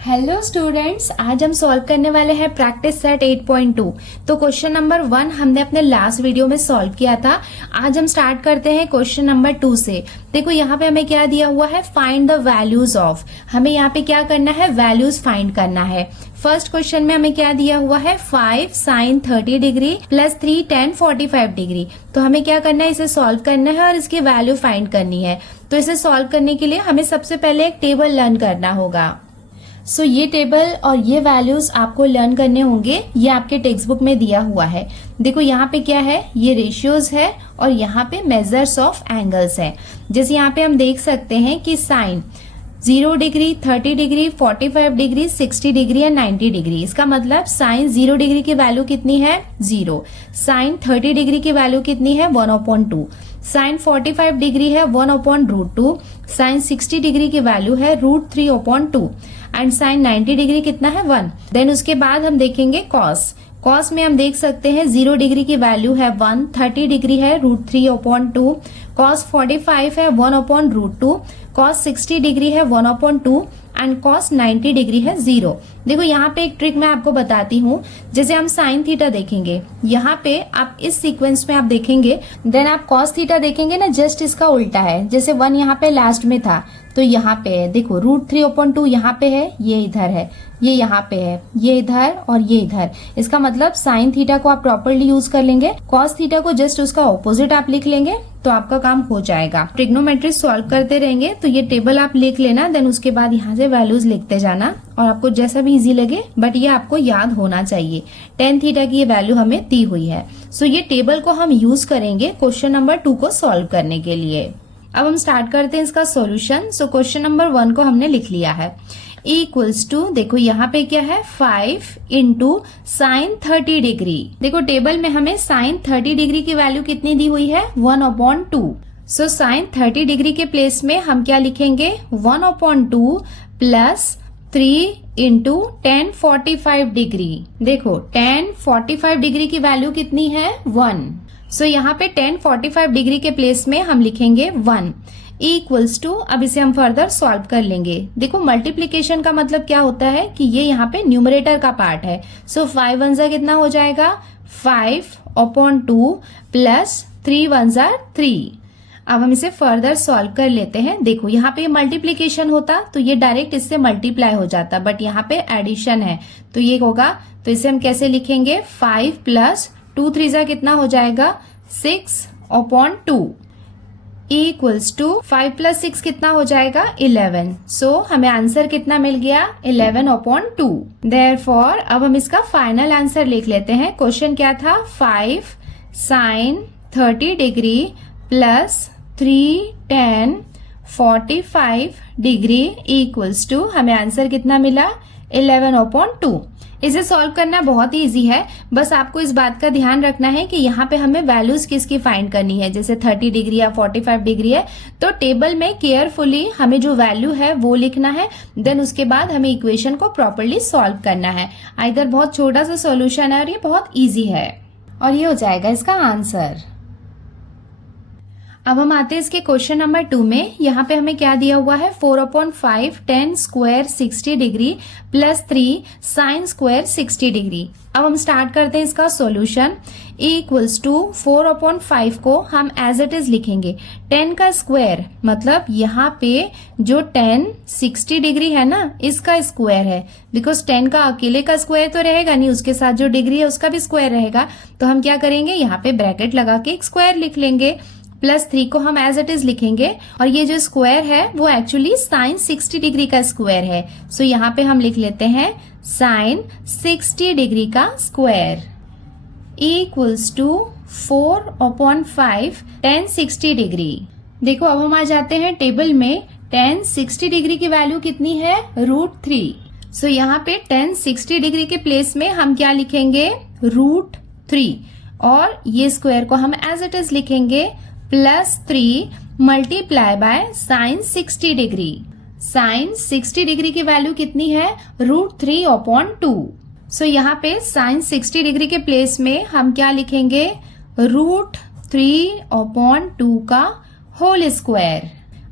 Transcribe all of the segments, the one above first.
Hello students, आज हम solve करने वाले हैं प्रैक्टिस सेट 8.2। तो क्वेश्चन नंबर 1 हमने अपने लास्ट वीडियो में सॉल्व किया था। आज हम स्टार्ट करते हैं क्वेश्चन नंबर 2 से। देखो यहाँ पे हमें क्या दिया हुआ है, फाइंड द वैल्यूज ऑफ। हमें यहाँ पे क्या करना है, वैल्यूज फाइंड करना है। फर्स्ट क्वेश्चन में हमें क्या दिया हुआ है, 5 sin 30 degree plus 3 tan 45 degree. तो हमें क्या करना है, इसे सॉल्व करना है और इसकी वैल्यू फाइंड करनी है। तो इसे सॉल्व करने के लिए हमें सबसे पहले एक टेबल लर्न करना होगा। सो ये टेबल और ये वैल्यूज आपको लर्न करने होंगे, ये आपके टेक्स्ट बुक में दिया हुआ है। देखो यहाँ पे क्या है, ये रेशियोज है और यहाँ पे मेजर्स ऑफ एंगल्स है। जैसे यहाँ पे हम देख सकते हैं कि sine 0 degree, 30 degree, 45 degree, 60 degree या 90 डिग्री। इसका मतलब साइन 0 डिग्री की वैल्यू कितनी है, 0। साइन 30 डिग्री की वैल्यू कितनी है, 1/2। साइन 45 डिग्री है 1/√2। साइन 60 डिग्री की वैल्यू है √3/2 एंड साइन 90 डिग्री कितना है, 1। देन उसके बाद हम देखेंगे कॉस। कॉस में हम देख सकते हैं 0 डिग्री की वैल्यू है 1, 30 डिग्री है √3/2, कॉस 45 है 1/√2, कॉस 60 डिग्री है 1/2 एंड कॉस 90 डिग्री है 0। देखो यहाँ पे एक ट्रिक मैं आपको बताती हूँ। जैसे हम साइन थीटा देखेंगे, यहाँ पे आप इस सीक्वेंस में आप देखेंगे, देन आप कॉस थीटा देखेंगे ना, जस्ट इसका उल्टा है। जैसे 1 यहाँ पे लास्ट में था तो यहाँ पे है, देखो √3/2 यहाँ पे है, ये इधर है, ये यहाँ पे है, ये इधर और ये इधर। इसका मतलब साइन थीटा को आप प्रॉपरली यूज कर लेंगे, कॉस थीटा को जस्ट उसका ऑपोजिट आप लिख लेंगे तो आपका काम हो जाएगा। ट्रिग्नोमेट्री सॉल्व करते रहेंगे तो ये टेबल आप लिख लेना, देन उसके बाद यहाँ से वैल्यूज लिखते जाना और आपको जैसा भी इजी लगे, बट ये आपको याद होना चाहिए। tan थीटा की ये वैल्यू हमें दी हुई है। सो ये टेबल को हम यूज करेंगे क्वेश्चन नंबर 2 को सॉल्व करने के लिए। अब हम स्टार्ट करते हैं इसका सॉल्यूशन। सो क्वेश्चन नंबर 1 को हमने लिख लिया है, इक्वल्स टू, देखो यहाँ पे क्या है, 5 इंटू साइन 30 डिग्री। देखो टेबल में हमें साइन 30 डिग्री की वैल्यू कितनी दी हुई है, 1/2। सो साइन 30 डिग्री के प्लेस में हम क्या लिखेंगे, 1/2 प्लस 3 इंटू tan 45 डिग्री। देखो tan 45 डिग्री की वैल्यू कितनी है, 1। सो यहाँ पे tan 45 डिग्री के प्लेस में हम लिखेंगे 1 इक्वल्स टू, अब इसे हम फर्दर सॉल्व कर लेंगे। देखो मल्टीप्लीकेशन का मतलब क्या होता है कि ये यहाँ पे न्यूमरेटर का पार्ट है। सो 5 1 जा कितना हो जाएगा, 5/2 प्लस 3 1 जा 3। अब हम इसे फर्दर सॉल्व कर लेते हैं। देखो यहाँ पे मल्टीप्लीकेशन होता तो ये डायरेक्ट इससे मल्टीप्लाई हो जाता, बट यहाँ पे एडिशन है तो ये होगा। तो इसे हम कैसे लिखेंगे, 5 प्लस 2 3 जा कितना हो जाएगा, 6/2 इक्वल्स टू 5 प्लस 6 कितना हो जाएगा, 11। सो हमें आंसर कितना मिल गया, 11/2। देयरफॉर अब हम इसका फाइनल आंसर लिख लेते हैं। क्वेश्चन क्या था, 5 sine 30 degree plus 3 tan 45 degree equals to, हमें आंसर कितना मिला, 11/2। इसे सॉल्व करना बहुत ही इजी है, बस आपको इस बात का ध्यान रखना है कि यहाँ पे हमें वैल्यूज किसकी फाइंड करनी है। जैसे 30 डिग्री या 45 डिग्री है तो टेबल में केयरफुली हमें जो वैल्यू है वो लिखना है, देन उसके बाद हमें इक्वेशन को प्रॉपरली सॉल्व करना है। इधर बहुत छोटा सा सॉल्यूशन है और ये बहुत ईजी है और ये हो जाएगा इसका आंसर। अब हम आते हैं इसके क्वेश्चन नंबर 2 में। यहाँ पे हमें क्या दिया हुआ है, 4/5 tan square 60 degree plus 3 sine square 60 degree. अब हम स्टार्ट करते हैं इसका सॉल्यूशन। इक्वल्स टू 4/5 को हम एज इट इज लिखेंगे, 10 का स्क्वायर मतलब यहाँ पे जो tan 60 डिग्री है ना, इसका स्क्वायर है। बिकॉज 10 का अकेले का स्क्वायर तो रहेगा नहीं, उसके साथ जो डिग्री है उसका भी स्क्वायर रहेगा। तो हम क्या करेंगे, यहाँ पे ब्रैकेट लगा के एक स्क्वायर लिख लेंगे, प्लस 3 को हम एज इट इज लिखेंगे और ये जो स्क्वायर है वो एक्चुअली साइन 60 डिग्री का स्क्वायर है। सो यहाँ पे हम लिख लेते हैं साइन 60 डिग्री का square equals to 4/5 tan 60 degree. देखो अब हम आ जाते हैं टेबल में, tan 60 डिग्री की वैल्यू कितनी है, √3। सो यहाँ पे tan 60 डिग्री के प्लेस में हम क्या लिखेंगे, √3 और ये स्क्वायर को हम एज इट इज लिखेंगे plus 3 multiply by sine 60 degree. Sine 60 degree की वैल्यू कितनी है, √3/2। सो यहाँ पे साइन 60 डिग्री के प्लेस में हम क्या लिखेंगे, √3/2 का होल स्क्वायर।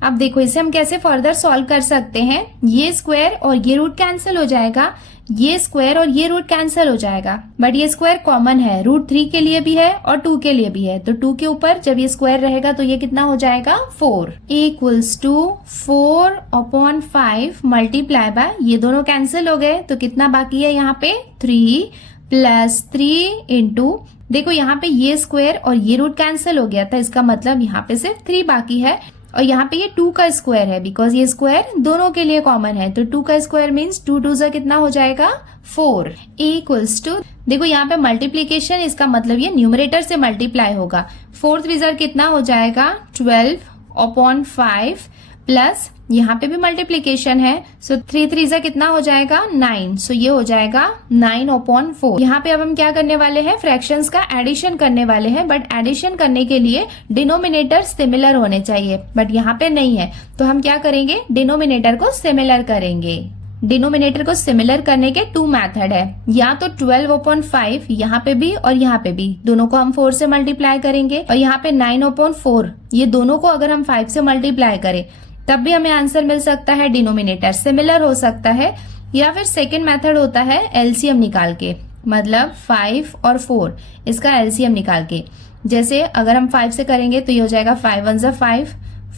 अब देखो इसे हम कैसे फर्दर सॉल्व कर सकते हैं। ये स्क्वायर और ये रूट कैंसिल हो जाएगा, ये स्क्वायर और ये रूट कैंसिल हो जाएगा, बट ये स्क्वायर कॉमन है, √3 के लिए भी है और 2 के लिए भी है, तो 2 के ऊपर जब ये स्क्वायर रहेगा तो ये कितना हो जाएगा 4 इक्वल्स टू 4/5 मल्टीप्लाई बाय, ये दोनों कैंसिल हो गए तो कितना बाकी है यहाँ पे 3 प्लस 3 इंटू, देखो यहाँ पे ये स्क्वायर और ये रूट कैंसिल हो गया था, इसका मतलब यहाँ पे सिर्फ 3 बाकी है, और यहाँ पे ये 2 का स्क्वायर है बिकॉज ये स्क्वायर दोनों के लिए कॉमन है, तो 2 का स्क्वायर मीन्स 2 2 से कितना हो जाएगा 4 इक्वल्स टू, देखो यहाँ पे मल्टीप्लीकेशन, इसका मतलब ये न्यूमरेटर से मल्टीप्लाई होगा, 4 3 कितना हो जाएगा 12/5 प्लस यहाँ पे भी मल्टीप्लीकेशन है, सो 3 3 कितना हो जाएगा 9, सो ये हो जाएगा 9/4। यहाँ पे अब हम क्या करने वाले हैं, फ्रैक्शंस का एडिशन करने वाले हैं, बट एडिशन करने के लिए डिनोमिनेटर सिमिलर होने चाहिए, बट यहाँ पे नहीं है, तो हम क्या करेंगे, डिनोमिनेटर को सिमिलर करेंगे। डिनोमिनेटर को सिमिलर करने के 2 मेथड है, या तो 12/5 यहाँ पे भी और यहाँ पे भी, दोनों को हम 4 से मल्टीप्लाई करेंगे, और यहाँ पे 9/4, ये दोनों को अगर हम 5 से मल्टीप्लाई करें तब भी हमें आंसर मिल सकता है, डिनोमिनेटर सिमिलर हो सकता है, या फिर सेकेंड मेथड होता है एलसीएम निकाल के, मतलब 5 और 4 इसका एलसीएम निकाल के, जैसे अगर हम 5 से करेंगे तो ये हो जाएगा 5 1 5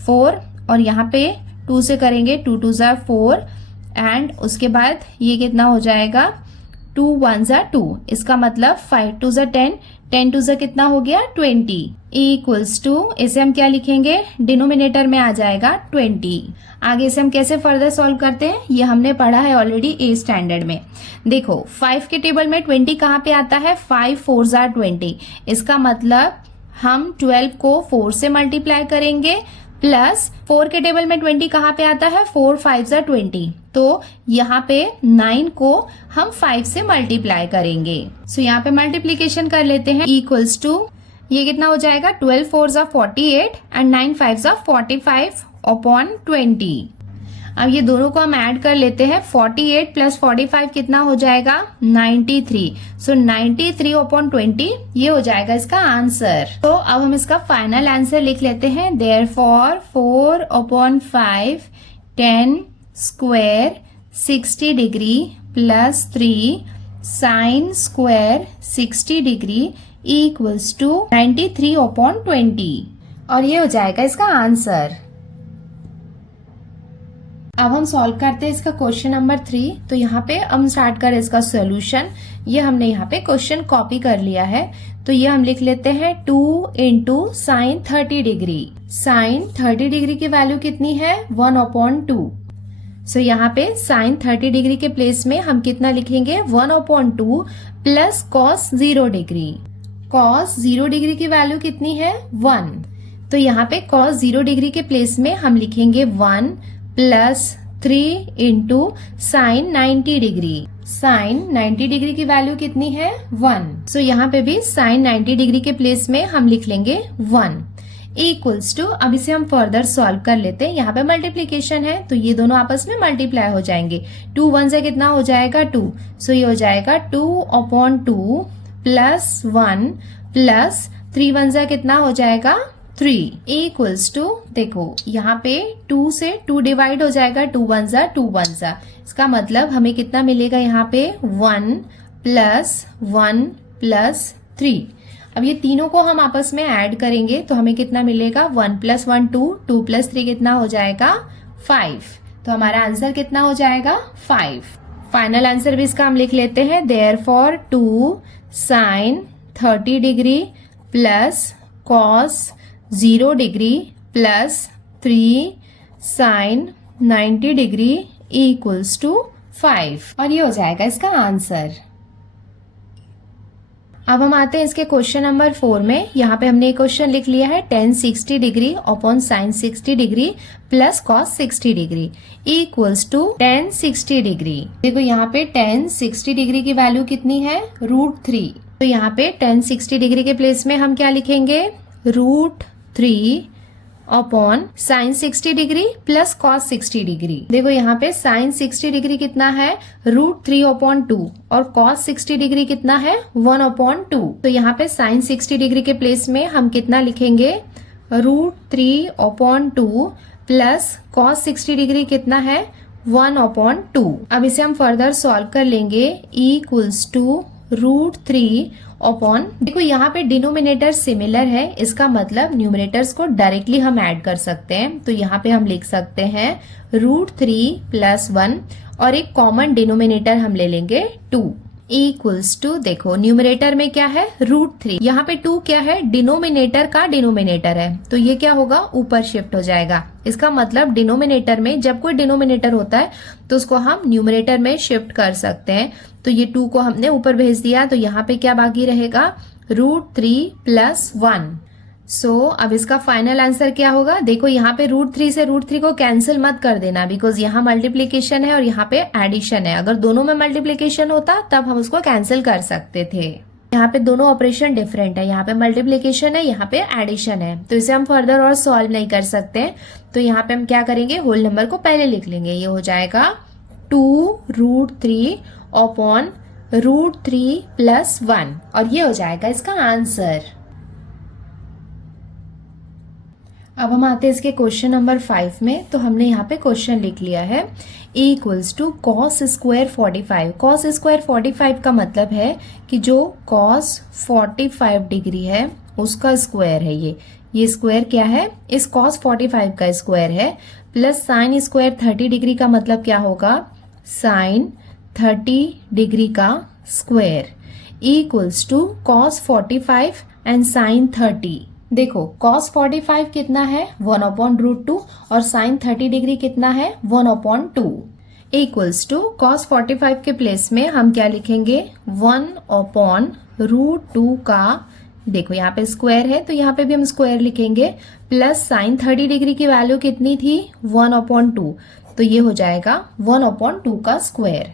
4, और यहाँ पे 2 से करेंगे 2 2 4, एंड उसके बाद ये कितना हो जाएगा 2 1 2, इसका मतलब 5 2 10, 10 2 कितना हो गया 20 इक्वल्स टू, इसे हम क्या लिखेंगे, डिनोमिनेटर में आ जाएगा 20। आगे से हम कैसे फर्दर सॉल्व करते हैं ये हमने पढ़ा है ऑलरेडी ए स्टैंडर्ड में। देखो 5 के टेबल में 20 कहाँ पे आता है, 5 4 20, इसका मतलब हम 12 को 4 से मल्टीप्लाई करेंगे, प्लस 4 के टेबल में 20 कहाँ पे आता है, 4 5 20, तो यहाँ पे 9 को हम 5 से मल्टीप्लाई करेंगे, सो यहाँ पे मल्टीप्लीकेशन कर लेते हैं, इक्वल्स टू, ये कितना हो जाएगा 12 4 48 एंड 9 5 45/20। अब ये दोनों को हम ऐड कर लेते हैं, 48 प्लस 45 कितना हो जाएगा 93, सो 93/20 ये हो जाएगा इसका आंसर। तो अब हम इसका फाइनल आंसर लिख लेते हैं, therefore 4/5 10 square 60 degree plus 3 sine square 60 degree equals to 93/20, और ये हो जाएगा इसका आंसर। अब हम सॉल्व करते हैं इसका क्वेश्चन नंबर 3। तो यहाँ पे हम स्टार्ट करें इसका सॉल्यूशन। ये हमने यहाँ पे क्वेश्चन कॉपी कर लिया है, तो ये हम लिख लेते हैं 2 into sine 30 degree. Sine 30 degree की वैल्यू कितनी है 1/2। सो यहाँ पे साइन 30 डिग्री के प्लेस में हम कितना लिखेंगे 1/2 plus cos 0 degree. Cos 0 degree की वैल्यू कितनी है 1, तो यहाँ पे कॉस 0 डिग्री के प्लेस में हम लिखेंगे 1 plus 3 into sine 90 degree. Sine 90 degree की वैल्यू कितनी है 1, सो यहाँ पे भी साइन 90 डिग्री के प्लेस में हम लिख लेंगे 1 इक्वल्स टू, अब इसे हम फर्दर सॉल्व कर लेते हैं। यहाँ पे मल्टीप्लीकेशन है तो ये दोनों आपस में मल्टीप्लाई हो जाएंगे। 2 1 से कितना हो जाएगा 2, सो ये हो जाएगा 2/2 प्लस 1 प्लस 3 1 से कितना हो जाएगा 3 इक्वल्स टू, देखो यहाँ पे 2 से 2 डिवाइड हो जाएगा, 2 1 सा, इसका मतलब हमें कितना मिलेगा यहाँ पे 1 प्लस 1 प्लस 3। अब ये तीनों को हम आपस में ऐड करेंगे तो हमें कितना मिलेगा 1 + 1 2, 2 + 3 कितना हो जाएगा 5। तो हमारा आंसर कितना हो जाएगा 5। फाइनल आंसर भी इसका हम लिख लेते हैं, therefore 2 sine 30 degree plus cos 0 degree plus 3 sine 90 degree equals to 5, और ये हो जाएगा इसका आंसर। अब हम आते हैं इसके क्वेश्चन नंबर 4 में। यहाँ पे हमने एक क्वेश्चन लिख लिया है tan 60 degree upon sine 60 degree plus cos 60 degree equals to tan 60 degree. देखो यहाँ पे tan 60 डिग्री की वैल्यू कितनी है √3, तो यहाँ पे tan 60 डिग्री के प्लेस में हम क्या लिखेंगे √3 upon sine 60 degree plus cos 60 degree. देखो यहाँ पे साइन 60 डिग्री कितना है √3/2 और कॉस 60 डिग्री कितना है 1/2। तो यहाँ पे साइन 60 डिग्री के प्लेस में हम कितना लिखेंगे √3/2 प्लस cos 60 डिग्री कितना है 1/2। अब इसे हम फर्दर सॉल्व कर लेंगे। E इक्वल्स टू √3 अपॉन, देखो यहाँ पे डिनोमिनेटर सिमिलर है, इसका मतलब न्यूमरेटर्स को डायरेक्टली हम ऐड कर सकते हैं। तो यहाँ पे हम लिख सकते हैं √3 + 1 और एक कॉमन डिनोमिनेटर हम ले लेंगे 2 इक्वल्स टू, देखो न्यूमरेटर में क्या है √3, यहाँ पे 2 क्या है डिनोमिनेटर का डिनोमिनेटर है, तो ये क्या होगा ऊपर शिफ्ट हो जाएगा। इसका मतलब डिनोमिनेटर में जब कोई डिनोमिनेटर होता है तो उसको हम न्यूमरेटर में शिफ्ट कर सकते हैं। तो ये 2 को हमने ऊपर भेज दिया, तो यहाँ पे क्या बाकी रहेगा √3 + 1। सो अब इसका फाइनल आंसर क्या होगा, देखो यहाँ पे √3 से √3 को कैंसिल मत कर देना, बिकॉज यहाँ मल्टीप्लीकेशन है और यहाँ पे एडिशन है। अगर दोनों में मल्टीप्लीकेशन होता तब हम उसको कैंसिल कर सकते थे। यहाँ पे दोनों ऑपरेशन डिफरेंट है, यहाँ पे मल्टीप्लीकेशन है, यहाँ पे एडिशन है, तो इसे हम फर्दर और सॉल्व नहीं कर सकते। तो यहाँ पे हम क्या करेंगे, होल नंबर को पहले लिख लेंगे। ये हो जाएगा 2√3 अपॉन √3 + 1 और ये हो जाएगा इसका आंसर। अब हम आते हैं इसके क्वेश्चन नंबर 5 में। तो हमने यहाँ पे क्वेश्चन लिख लिया है E equals to cos square 45। cos square 45 का मतलब है कि जो cos 45 डिग्री है उसका स्क्वायर है ये स्क्वायर क्या है, इस cos 45 का स्क्वायर है, प्लस साइन स्क्वायर 30 डिग्री का मतलब क्या होगा साइन 30 डिग्री का square equals to cos 45 and sine 30। देखो cos 45 कितना है 1/√2 और sin 30 डिग्री कितना है 1/2 इक्वल्स टू cos 45 के प्लेस में हम क्या लिखेंगे 1/√2 का, देखो यहाँ पे स्क्वायर है तो यहाँ पे भी हम स्क्वायर लिखेंगे, प्लस sin 30 डिग्री की वैल्यू कितनी थी 1/2, तो ये हो जाएगा 1/2 का स्क्वायर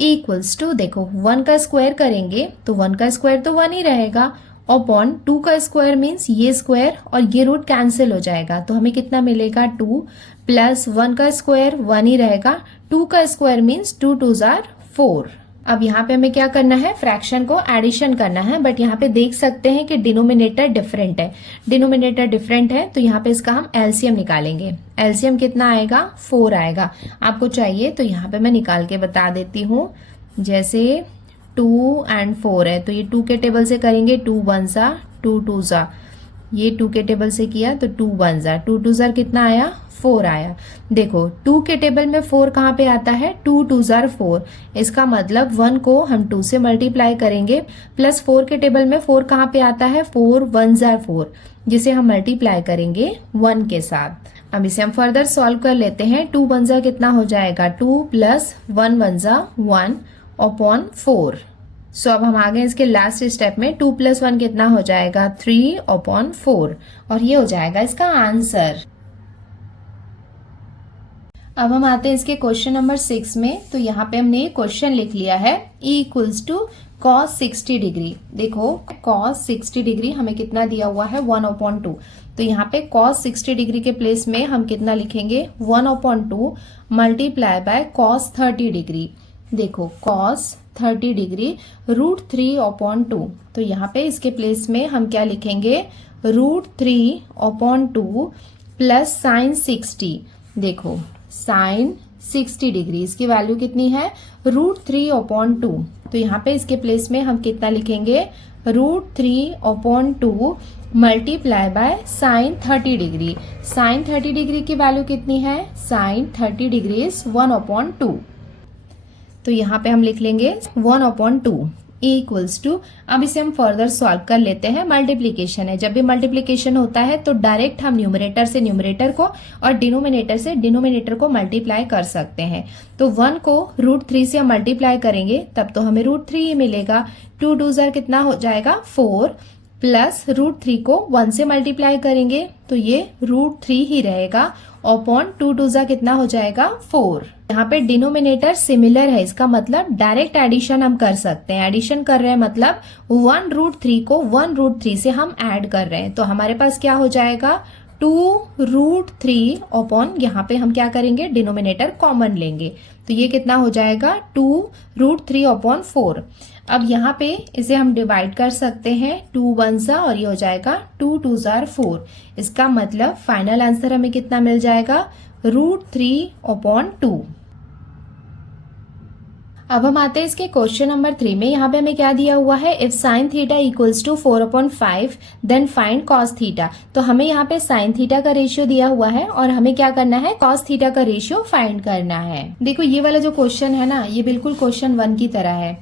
इक्वल्स टू, देखो 1 का स्क्वायर करेंगे तो 1 का स्क्वायर तो 1 ही रहेगा, अपॉन 2 का स्क्वायर मीन्स ये स्क्वायर और ये रूट कैंसिल हो जाएगा, तो हमें कितना मिलेगा 2 प्लस 1 का स्क्वायर 1 ही रहेगा, 2 का स्क्वायर मीन्स 2 2s are 4। अब यहाँ पे हमें क्या करना है, फ्रैक्शन को एडिशन करना है, बट यहाँ पे देख सकते हैं कि डिनोमिनेटर डिफरेंट है। डिनोमिनेटर डिफरेंट है तो यहाँ पे इसका हम एलसीएम निकालेंगे। एलसीएम कितना आएगा 4 आएगा। आपको चाहिए तो यहाँ पे मैं निकाल के बता देती हूँ। जैसे 2 and 4 है तो ये 2 के टेबल से करेंगे, 2 1s are 2 2s are, ये 2 के टेबल से किया तो 2 1s are 2 2s are कितना आया 4 आया। देखो 2 के टेबल में 4 कहाँ पे आता है 2 2s are 4, इसका मतलब 1 को हम 2 से मल्टीप्लाई करेंगे, प्लस 4 के टेबल में 4 कहाँ पे आता है 4 1s are 4, जिसे हम मल्टीप्लाई करेंगे 1 के साथ। अब इसे हम फर्दर सॉल्व कर लेते हैं। 2 1s are कितना हो जाएगा 2 प्लस 1 1s are 1/4। सो अब हम आ गए इसके लास्ट स्टेप में, 2 + 1 कितना हो जाएगा 3/4 और ये हो जाएगा इसका आंसर। अब हम आते हैं इसके क्वेश्चन नंबर 6 में। तो यहाँ पे हमने क्वेश्चन लिख लिया है E equals to cos 60 degree. देखो cos 60 डिग्री हमें कितना दिया हुआ है 1/2, तो यहाँ पे cos 60 डिग्री के प्लेस में हम कितना लिखेंगे 1/2 मल्टीप्लाई बाय cos 30 डिग्री। देखो cos 30 डिग्री √3/2, तो यहाँ पे इसके प्लेस में हम क्या लिखेंगे √3/2 प्लस साइन 60। देखो साइन 60 डिग्री इसकी वैल्यू कितनी है √3/2, तो यहाँ पे इसके प्लेस में हम कितना लिखेंगे √3/2 multiply by sine 30 degree. Sine 30 degree की वैल्यू कितनी है साइन 30 डिग्री इज 1/2, तो यहाँ पे हम लिख लेंगे 1/2 इक्वल्स टू। अब इसे हम फर्दर सॉल्व कर लेते हैं। मल्टीप्लीकेशन है, जब भी मल्टीप्लीकेशन होता है तो डायरेक्ट हम न्यूमरेटर से न्यूमरेटर को और डिनोमिनेटर से डिनोमिनेटर को मल्टीप्लाई कर सकते हैं। तो 1 को √3 से हम मल्टीप्लाई करेंगे तब तो हमें √3 ही मिलेगा। 2 2s are कितना हो जाएगा 4, प्लस √3 को 1 से मल्टीप्लाई करेंगे तो ये √3 ही रहेगा, अपॉन 2 2s are कितना हो जाएगा 4। यहाँ पे डिनोमिनेटर सिमिलर है, इसका मतलब डायरेक्ट एडिशन हम कर सकते हैं। एडिशन कर रहे हैं मतलब 1√3 को 1√3 से हम ऐड कर रहे हैं, तो हमारे पास क्या हो जाएगा 2√3 अपॉन, यहाँ पे हम क्या करेंगे डिनोमिनेटर कॉमन लेंगे, तो ये कितना हो जाएगा 2√3/4। अब यहाँ पे इसे हम डिवाइड कर सकते हैं 2 1 सा और ये हो जाएगा 2 2 जार 4। इसका मतलब फाइनल आंसर हमें कितना मिल जाएगा √3/2। अब हम आते हैं इसके क्वेश्चन नंबर 3 में। यहाँ पे हमें क्या दिया हुआ है, if sine theta equals to 4/5 then find cos theta. तो हमें यहाँ पे साइन थीटा का रेशियो दिया हुआ है और हमें क्या करना है, कॉस थीटा का रेशियो फाइंड करना है। देखो ये वाला जो क्वेश्चन है ना, ये बिल्कुल क्वेश्चन 1 की तरह है।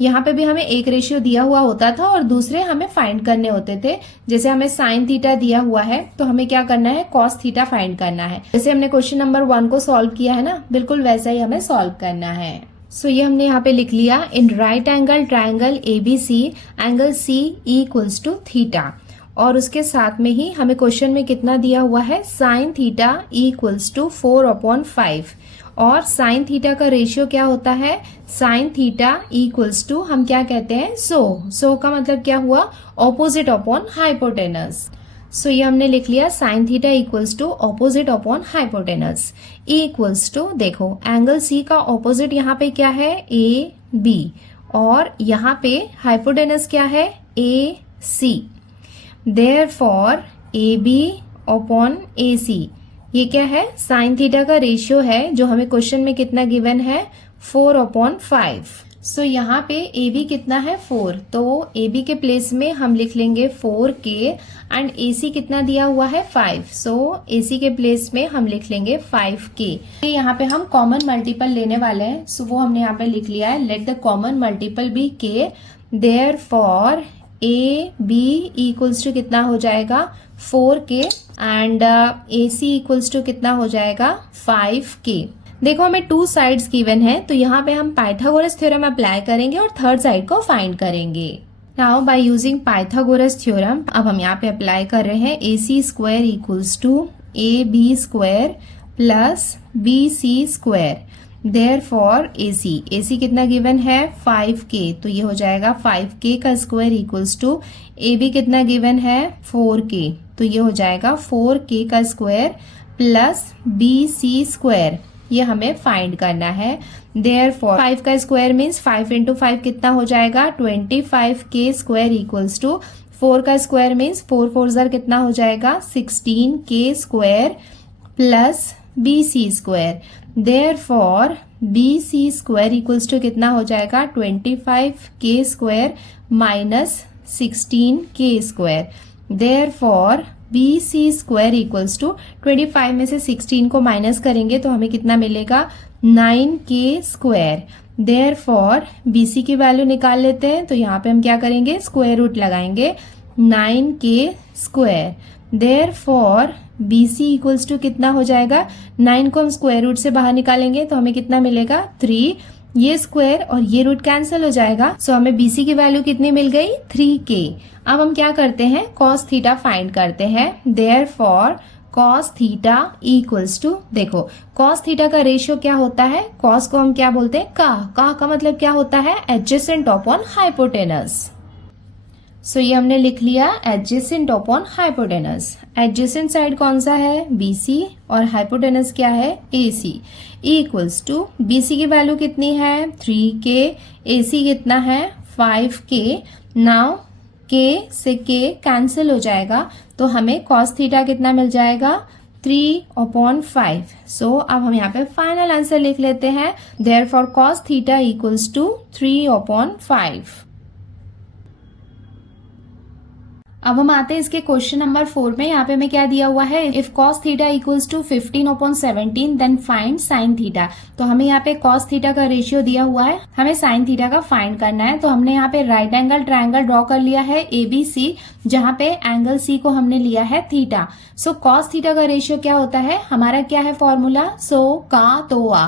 यहाँ पे भी हमें एक रेशियो दिया हुआ होता था और दूसरे हमें फाइंड करने होते थे। जैसे हमें साइन थीटा दिया हुआ है तो हमें क्या करना है, कॉस थीटा फाइंड करना है। जैसे हमने क्वेश्चन नंबर 1 को सॉल्व किया है ना, बिल्कुल वैसा ही हमें सॉल्व करना है। सो ये हमने यहाँ पे लिख लिया, in right angle triangle ABC angle C equals to theta. और उसके साथ में ही हमें क्वेश्चन में कितना दिया हुआ है, साइन थीटा इक्वल्स टू 4/5 और साइन थीटा का रेशियो क्या होता है, साइन थीटा इक्वल्स टू हम क्या कहते हैं, सो का मतलब क्या हुआ, ऑपोजिट अपॉन हाइपोटेनस। सो ये हमने लिख लिया, sine theta equals to opposite upon hypotenuse equals to, देखो एंगल C का ऑपोजिट यहाँ पे क्या है, AB और यहाँ पे हाइपोटेनस क्या है, AC। Therefore AB upon AC ये क्या है, साइन थीटा का रेशियो है जो हमें क्वेश्चन में कितना गिवन है, 4/5। सो यहाँ पे AB कितना है, 4, तो AB के प्लेस में हम लिख लेंगे 4K एंड AC कितना दिया हुआ है, 5। सो AC के प्लेस में हम लिख लेंगे 5K। यहाँ पे हम कॉमन मल्टीपल लेने वाले हैं, सो वो हमने यहाँ पे लिख लिया है, let the common multiple be K। Therefore AB equals to कितना हो जाएगा, 4K and AC equals to कितना हो जाएगा, 5K। देखो हमें 2 साइड्स गिवन है, तो यहाँ पे हम पाइथागोरस थ्योरम अप्लाई करेंगे और थर्ड साइड को फाइंड करेंगे। Now by using Pythagoras theorem, अब हम यहाँ पे अप्लाई कर रहे हैं, AC² equals to AB² plus BC²। Therefore AC कितना गिवन है, 5K, तो ये हो जाएगा 5K का स्क्वायर इक्वल्स टू AB कितना गिवन है, 4K, तो ये हो जाएगा 4K का स्क्वायर प्लस BC²। ये हमें फाइंड करना है। देयरफॉर 5 का स्क्वायर मीन्स 5 × 5 कितना हो जाएगा, 25K² इक्वल्स टू 4 का स्क्वायर मीन्स 4 4 ज़र कितना हो जाएगा, 16K² plus BC²। Therefore BC² equals to कितना हो जाएगा, 25K² minus 16K²। Therefore BC² equals to 25 में से 16 को माइनस करेंगे तो हमें कितना मिलेगा, 9K²। देयरफॉर BC की वैल्यू निकाल लेते हैं, तो यहाँ पे हम क्या करेंगे, स्क्वायर रूट लगाएंगे, 9K²। Therefore BC equals to कितना हो जाएगा, 9 को हम स्क्वायर रूट से बाहर निकालेंगे तो हमें कितना मिलेगा, 3। ये स्क्वायर और ये रूट कैंसिल हो जाएगा, सो हमें BC की वैल्यू कितनी मिल गई, 3K। अब हम क्या करते हैं, कॉस थीटा फाइंड करते हैं। Therefore cos theta equals to, देखो कॉस थीटा का रेशियो क्या होता है, कॉस को हम क्या बोलते हैं, का मतलब क्या होता है, एडजेसेंट अपॉन हाइपोटेनस। सो ये हमने लिख लिया, adjacent upon hypotenuse. Adjacent side कौन सा है, BC, और हाइपोटेनस क्या है, AC। इक्वल्स टू BC की वैल्यू कितनी है, 3K, AC कितना है, 5K। नाउ K से K कैंसिल हो जाएगा तो हमें कॉस थीटा कितना मिल जाएगा, 3/5। सो अब हम यहाँ पे फाइनल आंसर लिख लेते हैं, therefore cos theta equals to 3/5। अब हम आते हैं इसके क्वेश्चन नंबर 4 में। यहाँ पे हमें क्या दिया हुआ है, if cos theta equals to 15/17 then find sine theta. तो हमें यहाँ पे कॉस थीटा का रेशियो दिया हुआ है, हमें साइन थीटा का फाइंड करना है। तो हमने यहाँ पे राइट एंगल ट्रायंगल ड्रॉ कर लिया है ABC, जहाँ पे एंगल C को हमने लिया है थीटा। सो कॉस थीटा का रेशियो क्या होता है, हमारा क्या है फॉर्मूला, सो का तो आ,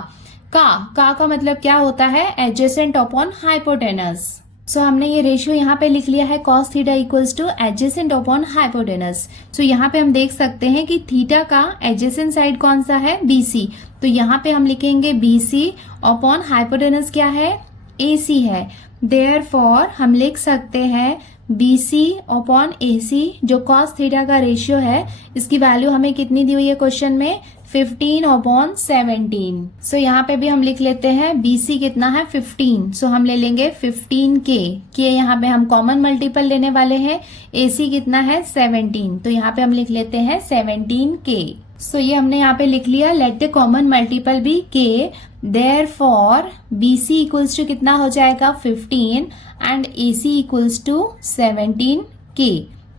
का मतलब क्या होता है, एडजेसेंट अपॉन हाइपोटेनस। सो हमने ये रेशियो यहाँ पे लिख लिया है, cos theta equals to adjacent upon hypotenuse. So यहाँ पे हम देख सकते हैं कि थीटा का एडजेसेंट साइड कौन सा है, BC। तो यहाँ पे हम लिखेंगे BC अपॉन हाइपोटेनस क्या है, AC है। देयरफॉर हम लिख सकते हैं BC अपॉन AC, जो कॉस थीटा का रेशियो है, इसकी वैल्यू हमें कितनी दी हुई है क्वेश्चन में, 15/17। सो यहाँ पे भी हम लिख लेते हैं BC कितना है 15, सो हम ले लेंगे 15K। यहाँ पे हम कॉमन मल्टीपल लेने वाले हैं, AC कितना है 17, तो यहाँ पे हम लिख लेते हैं 17K। सो ये हमने यहाँ पे लिख लिया, let the common multiple be K, therefore BC equals to कितना हो जाएगा 15 and AC equals to 17K,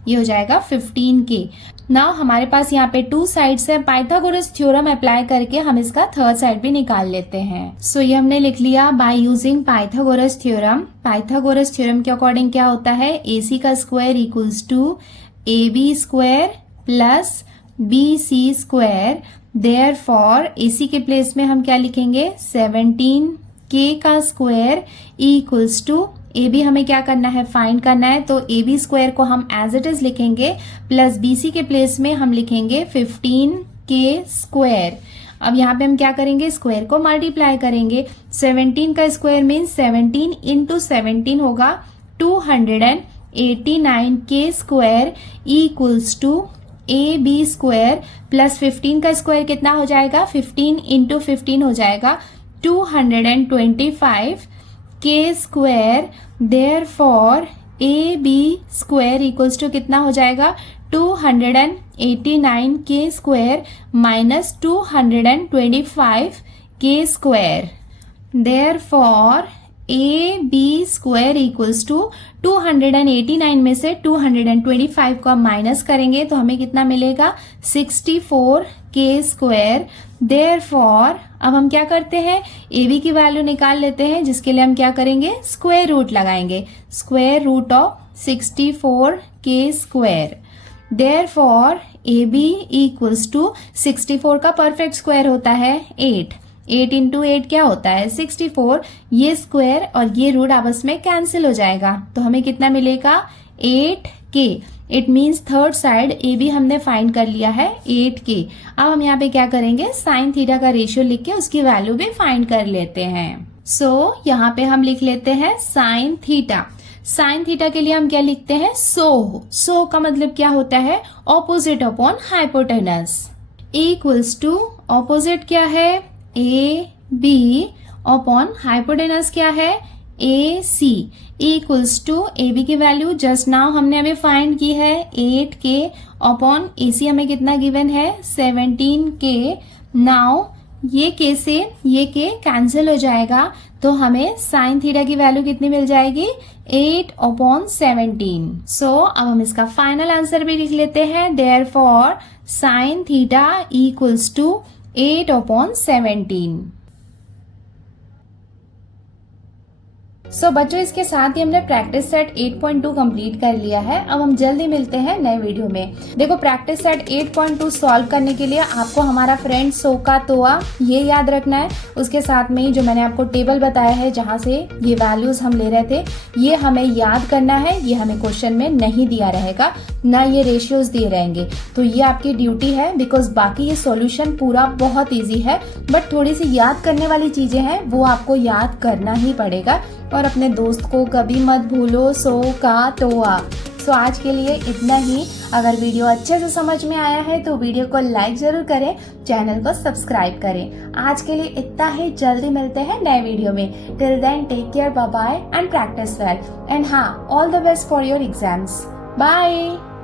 ये हो जाएगा 15K। नाउ हमारे पास यहाँ पे 2 साइड्स है, पाइथागोरस थ्योरम अप्लाई करके हम इसका थर्ड साइड भी निकाल लेते हैं। सो ये हमने लिख लिया by using Pythagoras theorem. Pythagoras theorem के अकॉर्डिंग क्या होता है, AC का square equals to AB square plus BC square. Therefore AC के प्लेस में हम क्या लिखेंगे 17K का स्क्वायर इक्वल्स टू AB हमें क्या करना है फाइंड करना है, तो AB स्क्वायर को हम एज इट इज लिखेंगे प्लस BC के प्लेस में हम लिखेंगे 15K स्क्वायर। अब यहाँ पे हम क्या करेंगे, स्क्वायर को मल्टीप्लाई करेंगे। 17 का स्क्वायर मीन्स 17 इंटू 17 होगा 289K square equals to AB square plus 15 का स्क्वायर कितना हो जाएगा 15 इंटू 15 हो जाएगा 225K square. Therefore AB square equals to कितना हो जाएगा 289K square minus 225K square. Therefore AB square equals to 289 में से 225 को हम माइनस करेंगे तो हमें कितना मिलेगा 64K स्क्वायर। देयरफॉर अब हम क्या करते हैं AB की वैल्यू निकाल लेते हैं, जिसके लिए हम क्या करेंगे स्क्वायर रूट लगाएंगे, square root of 64K square. Therefore AB equals to 64 का परफेक्ट स्क्वायर होता है 8 इंटू 8 क्या होता है 64। ये स्क्वायर और ये रूट आपस में कैंसिल हो जाएगा तो हमें कितना मिलेगा 8K। It means third side AB हमने फाइंड कर लिया है 8K। अब हम यहाँ पे क्या करेंगे साइन थीटा का रेशियो लिख के उसकी वैल्यू भी फाइंड कर लेते हैं। सो यहाँ पे हम लिख लेते हैं साइन थीटा। साइन थीटा के लिए हम क्या लिखते हैं सो का मतलब क्या होता है opposite upon hypotenuse equals to opposite क्या है AB अपॉन हाइपोटेनस क्या है AC इक्वल्स टू AB की वैल्यू जस्ट नाउ हमने अभी फाइंड की है 8K अपॉन AC हमें कितना गिवन है 17K। नाउ ये K से ये K कैंसिल हो जाएगा तो हमें साइन थीटा की वैल्यू कितनी मिल जाएगी 8/17। सो अब हम इसका फाइनल आंसर भी लिख लेते हैं। Therefore sine theta equals to 8/17। So बच्चों इसके साथ ही हमने प्रैक्टिस सेट 8.2 कंप्लीट कर लिया है। अब हम जल्दी मिलते हैं नए वीडियो में। देखो प्रैक्टिस सेट 8.2 सॉल्व करने के लिए आपको हमारा फ्रेंड सो का तोआ ये याद रखना है, उसके साथ में ही जो मैंने आपको टेबल बताया है जहां से ये वैल्यूज हम ले रहे थे ये हमें याद करना है। ये हमें क्वेश्चन में नहीं दिया रहेगा, ना ये रेशियोज दिए रहेंगे, तो ये आपकी ड्यूटी है बिकॉज बाकी ये सॉल्यूशन पूरा बहुत ईजी है बट थोड़ी सी याद करने वाली चीजें हैं वो आपको याद करना ही पड़ेगा। और अपने दोस्त को कभी मत भूलो सो का तोआ। सो आज के लिए इतना ही। अगर वीडियो अच्छे से समझ में आया है तो वीडियो को लाइक जरूर करें, चैनल को सब्सक्राइब करें। आज के लिए इतना ही, जल्दी मिलते हैं नए वीडियो में। Till then take care, bye bye and practice well and हाँ all the best for your exams. Bye.